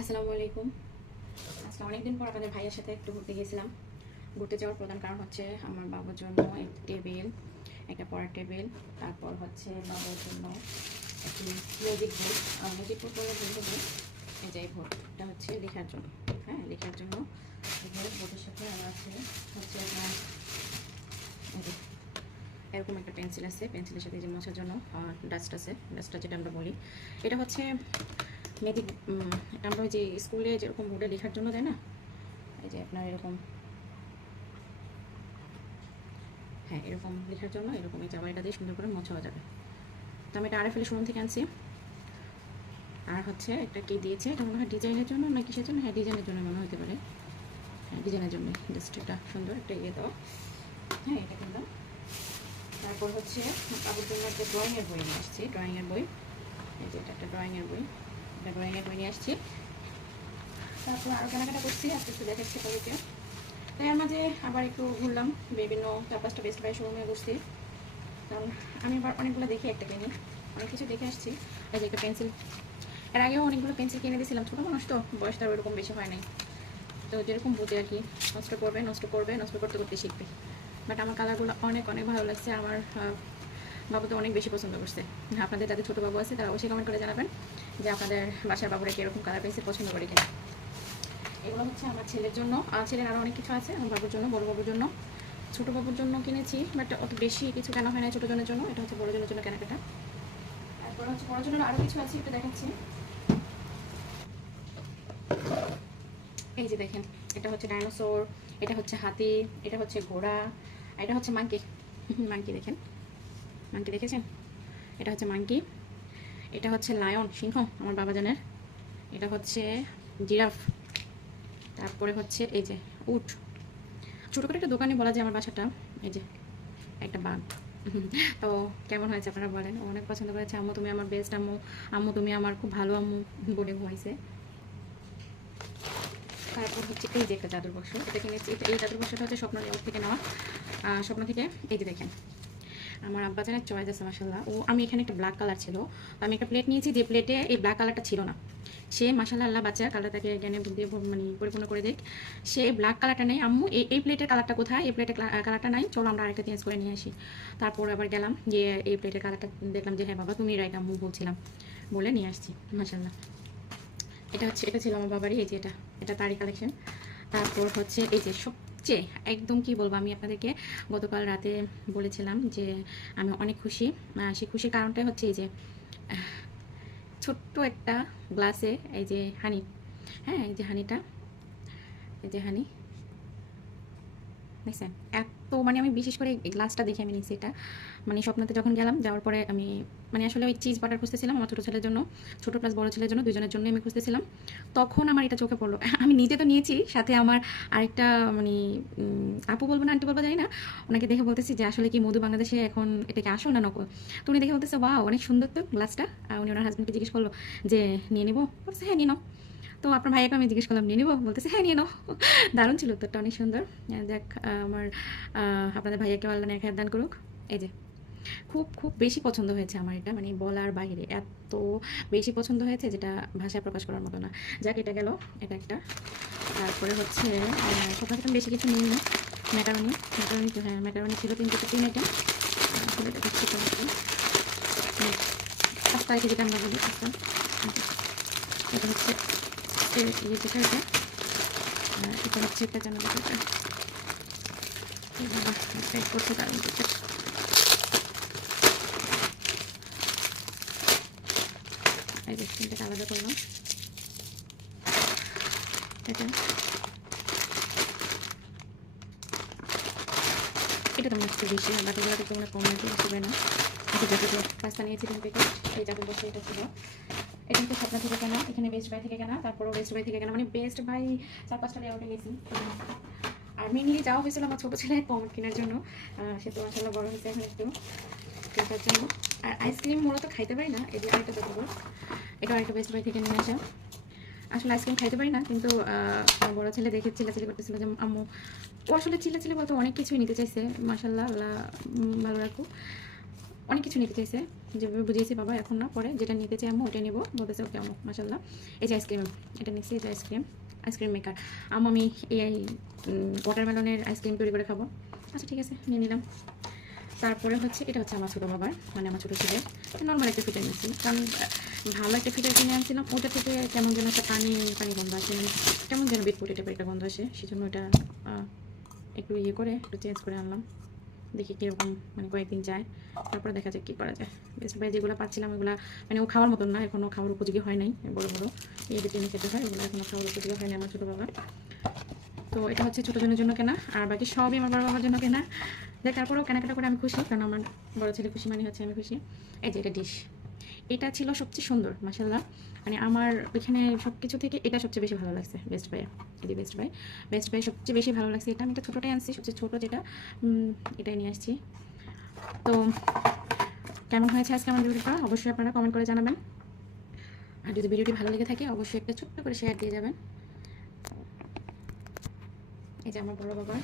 আসসালামু আলাইকুম। আজকে অনেকদিন পর আপনাদের ভাইয়ের সাথে একটু ঘুরতে গিয়েছিলাম। ঘুরতে যাওয়ার প্রধান কারণ হচ্ছে আমার বাবুর জন্য একটা টেবিল, একটা পড়ার টেবিল, তারপর হচ্ছে বাবুর জন্য একটি মিউজিক বোর্ড। মিউজিক বোর্ড বলে ভুল হবে, এই যে এই বোর্ডটা হচ্ছে লেখার জন্য। হ্যাঁ, লেখার জন্য এই বোর্ডের সাথে আমার আছে হচ্ছে আপনার এই যে এরকম একটা পেন্সিল আছে, পেন্সিলের সাথে যে মোছার জন্য ডাস্ট আছে, ডাস্টার যেটা আমরা বলি। এটা হচ্ছে মেথি, এটা আমরা ওই যে স্কুলে যেরকম বোর্ডে লেখার জন্য দেয় না, এই যে আপনার এরকম, হ্যাঁ এরকম লেখার জন্য এরকম এই জামাটা দিয়ে সুন্দর করে মোছা যাবে। তো আমি এটা আরএফএল শোরুম থেকে আনছি। আর হচ্ছে একটা কি দিয়েছে, এটা মনে হয় ডিজাইনের জন্য না কিসের জন্য, হ্যাঁ ডিজাইনের জন্য মনে হতে পারে, হ্যাঁ ডিজাইনের জন্য জাস্ট একটা সুন্দর একটা ইয়ে দেওয়া। হ্যাঁ এটা কিনলাম। তারপর হচ্ছে বাবুর জন্য একটা ড্রয়িংয়ের বই নিয়ে আসছি, ড্রয়িংয়ের বই। এই যে এটা একটা ড্রয়িংয়ের বই, একটা ড্রয়িংয়ের বই নিয়ে আসছি। তারপর আরও কেনাকাটা করছি, আস্তে আস্তে দেখাচ্ছি তাদেরকে। তাই এর মাঝে আবার একটু ঘুরলাম, বিভিন্ন 4-5টা বেস্ট বাই শোরুমে ঘুরছি। কারণ আমি আবার অনেকগুলো দেখে একটা কিনি, অনেক কিছু দেখে আসছি। এই যে একটা পেন্সিল, এর আগেও অনেকগুলো পেন্সিল কিনে দিয়েছিলাম, ছোটো মানুষ তো বয়স তার ওরকম বেশি হয় নাই, তো যেরকম বুঝে আর কি, নষ্ট করবে নষ্ট করবে নষ্ট করতে করতে শিখবে। বাট আমার কালারগুলো অনেক অনেক ভালো লাগছে, আমার বাবু তো অনেক বেশি পছন্দ করছে। আপনাদের যাদের ছোটো বাবু আছে তারা অবশ্যই কমেন্ট করে জানাবেন যে আপনাদের বাসার বাবুরা কীরকম কালার পেন্সিল পছন্দ করে কিনা। এগুলো হচ্ছে আমার ছেলের জন্য, ছেলের আরও অনেক কিছু আছে, আমার বাবুর জন্য, বড় বাবুর জন্য, ছোটো বাবুর জন্য কিনেছি, বাট অত বেশি কিছু কেনা হয় না ছোটো জনের জন্য। এটা হচ্ছে বড় জনের জন্য কেনাকাটা। তারপর হচ্ছে বড় জনের আরও কিছু আছে, একটু দেখাচ্ছি। এই যে দেখেন, এটা হচ্ছে ডাইনোসর, এটা হচ্ছে হাতি, এটা হচ্ছে ঘোড়া, এটা হচ্ছে মাঙ্কি। মাঙ্কি দেখেন, মাঙ্কি দেখেছেন, এটা হচ্ছে মাঙ্কি। এটা হচ্ছে লায়ন, সিংহ আমার বাবাজানের। এটা হচ্ছে জিরাফ। তারপরে হচ্ছে এই যে উট। ছোটো করে একটা দোকানে বলা যায় আমার বাসাটা। এই যে একটা বাঘ। তো কেমন হয়েছে আপনারা বলেন, অনেক পছন্দ করেছে। আম্মু তুমি আমার বেস্ট আম্মু, আম্মু তুমি আমার খুব ভালো আম্মু বলে ঘুমাইছে। তারপর হচ্ছে এই যে একটা চাদর বক্স, এটা কিনেছি। এই চাদর বক্সটা হচ্ছে স্বপ্ন থেকে নেওয়া, স্বপ্ন থেকে। এই যে দেখেন, আমার আব্বাজানের চয়েস আছে মাসাল্লাহ। আমি এখানে একটা ব্ল্যাক কালার ছিল, তো আমি একটা প্লেট নিয়েছি, যে প্লেটে এই ব্ল্যাক কালারটা ছিল না। সে মাসাল্লাহ আল্লাহ বাচ্চা কালারটাকে জ্ঞানে বুদ্ধি মানে পরিপূর্ণ করে দেখ, সে ব্ল্যাক কালারটা নেই। আম্মু এই প্লেটের কালারটা কোথায়, এই প্লেটের কালারটা নাই, চলো আমরা আরেকটা চেঞ্জ করে নিয়ে আসি। তারপর আবার গেলাম, যে এই প্লেটের কালারটা দেখলাম যে হ্যাঁ বাবা তুমি রাইট আম্মু বলছিলাম, বলে নিয়ে আসছি মাসাল্লাহ। এটা ছিল আমার বাবারই, এই যে এটা তারই কালেকশন। তারপর হচ্ছে এই যে সবচেয়ে একদম কি বলবো, আমি আপনাদেরকে গতকাল রাতে বলেছিলাম যে আমি অনেক খুশি। সেই খুশির কারণটাই হচ্ছে এই যে ছোট্ট একটা গ্লাসে এই যে হানি, হ্যাঁ এই যে হানিটা, এই যে হানি দেখছেন। এত মানে আমি বিশেষ করে এই গ্লাসটা দেখে আমি নিচ্ছি এটা, মানে স্বপ্নতে যখন গেলাম, যাওয়ার পরে আমি মানে আসলে ওই চিজ বাটার খুঁজতেছিলাম আমার ছোটো ছেলের জন্য, ছোটো প্লাস বড়ো ছেলের জন্য, দুজনের জন্যই আমি খুঁজতেছিলাম। তখন আমার এটা চোখে পড়লো। আমি নিজে তো নিয়েছি, সাথে আমার আরেকটা মানে আপু বলবো না আন্টি বলবো জানি না, ওনাকে দেখে বলতেছি যে আসলে কি মধু বাংলাদেশে এখন এটাকে আসল না নকল। তো উনি দেখে বলতেছে বাহ অনেক সুন্দর তো গ্লাসটা। উনি ওনার হাজব্যান্ডকে জিজ্ঞেস করলো যে নিয়ে নেবো, বলছে হ্যাঁ নিয়ে নাও। তো আপনার ভাইয়াকে আমি জিজ্ঞেস করলাম নিয়ে নেবো, বলতেছে হ্যাঁ নিয়ে নাও। দারুণ ছিল, উত্তরটা অনেক সুন্দর। যাক, আমার আপনাদের ভাইয়াকে আল্লাহ নেক হায়াত দান করুক। এই যে খুব খুব বেশি পছন্দ হয়েছে আমার এটা, মানে বলার বাইরে, এত বেশি পছন্দ হয়েছে যেটা ভাষায় প্রকাশ করার মতো না। যাক, এটা গেল, এটা একটা। তারপরে হচ্ছে কোথাও থেকে বেশি কিছু নিই না। ম্যাকারনি, ম্যাকারনি তো হ্যাঁ ম্যাকারনি ছিল 3 আইটেম। আসলে এটা দেখছি পাস্তা, যেটা আমরা বলি পাস্তা। এটা হচ্ছে যেটা এটা হচ্ছে একটা জানা করতে পারেন। এই যে তিনটাকে আলাদা করলাম। এটা তেমন একটু বেশি, বাকিগুলো থেকে মনে কম আসবে না। পাস্তা নিয়েছি 3 প্যাকেট। এই চাকরি বসে এটা ছিল, এটা কিন্তু স্বপ্ন থেকে কেনা, এখানে বেস্ট বাই থেকে কেনা, তারপরও বেস্ট বাই থেকে কেনা, মানে বেস্ট বাই 4-5টা লেআউটে গেছি। আর মেনলি যাওয়া হয়েছিল আমার ছোটো ছেলে কমট কেনার জন্য, সে তো মাসাল্লাহ বড় হয়েছে এখন একটু, কেনার জন্য। আর আইসক্রিম মূলত খাইতে পারি না, এই যে আরেকটা দেখবো, এটা আরেকটা বেস্ট বাই থেকে নিয়ে আসা। আসলে আইসক্রিম খাইতে পারি না, কিন্তু আমার বড়ো ছেলে দেখে চিল্লাচিল্লি করতেছিল যে আম্মু, ও আসলে চিল্লাচিল্লি বলতে অনেক কিছুই নিতে চাইছে, মাসাল্লাহ আল্লাহ ভালো রাখুক। অনেক কিছু নিতে চাইছে, যেভাবে বুঝিয়েছি বাবা এখন না, পরে যেটা নিতে চাই আম্মু ওটাই নেবো বলতেছে। ওকে আম্মু মাশাল্লাহ। এই যে আইসক্রিম, এটা নিচ্ছি, এই যে আইসক্রিম মেকার। আম্মু আমি এই ওয়াটারমেলনের আইসক্রিম তৈরি করে খাবো। আচ্ছা ঠিক আছে, নিয়ে নিলাম। তারপরে হচ্ছে এটা হচ্ছে আমার ছোটো বাবার, মানে আমার ছোটো ছেলের নর্মাল একটা ফিটার নিচ্ছি, কারণ ভালো একটা ফিটার কিনে আনছিলাম, ওটা থেকে কেমন যেন একটা পানি পানি গন্ধ আসে, মানে কেমন যেন বিটফুট টাইপের একটা গন্ধ আসে, সেজন্য এটা একটু ইয়ে করে একটু চেঞ্জ করে আনলাম। দেখি কীরকম মানে কয়েকদিন যায়, তারপরে দেখা যাক কী করা যায়। বেস্ট বাই যেগুলো পাচ্ছিলাম ওগুলো মানে ও খাওয়ার মতন না, এখনও খাওয়ার উপযোগী হয় নাই, বড় বড় এই দুটো খেতে হয়, ওগুলো এখনও খাওয়ার উপযোগী হয় না আমার ছোটো বাবা। তো এটা হচ্ছে ছোটো জনের জন্য কেনা, আর বাকি সবই আমার বড় বাবার জন্য কেনা। দেখ তারপরেও কেনাকাটা করে আমি খুশি, কারণ আমার বড় ছেলে খুশি মানে হচ্ছে আমি খুশি। এই যে এটা ডিশ, এটা ছিল সবচেয়ে সুন্দর মাশাআল্লাহ, মানে আমার ওইখানে সব কিছু থেকে এটা সবচেয়ে বেশি ভালো লাগছে বেস্ট বাই। এই যে বেস্ট বাই সবচেয়ে বেশি ভালো লাগছে এটা। আমি এটা ছোটোটাই আনছি, সবচেয়ে ছোটো যেটা, এটাই নিয়ে আসছি। তো কেমন হয়েছে আজকে আমার ভিডিওটা অবশ্যই আপনারা কমেন্ট করে জানাবেন, আর যদি ভিডিওটি ভালো লেগে থাকে অবশ্যই একটা ছোট্ট করে শেয়ার দিয়ে যাবেন। এই যে আমার বড় বাবা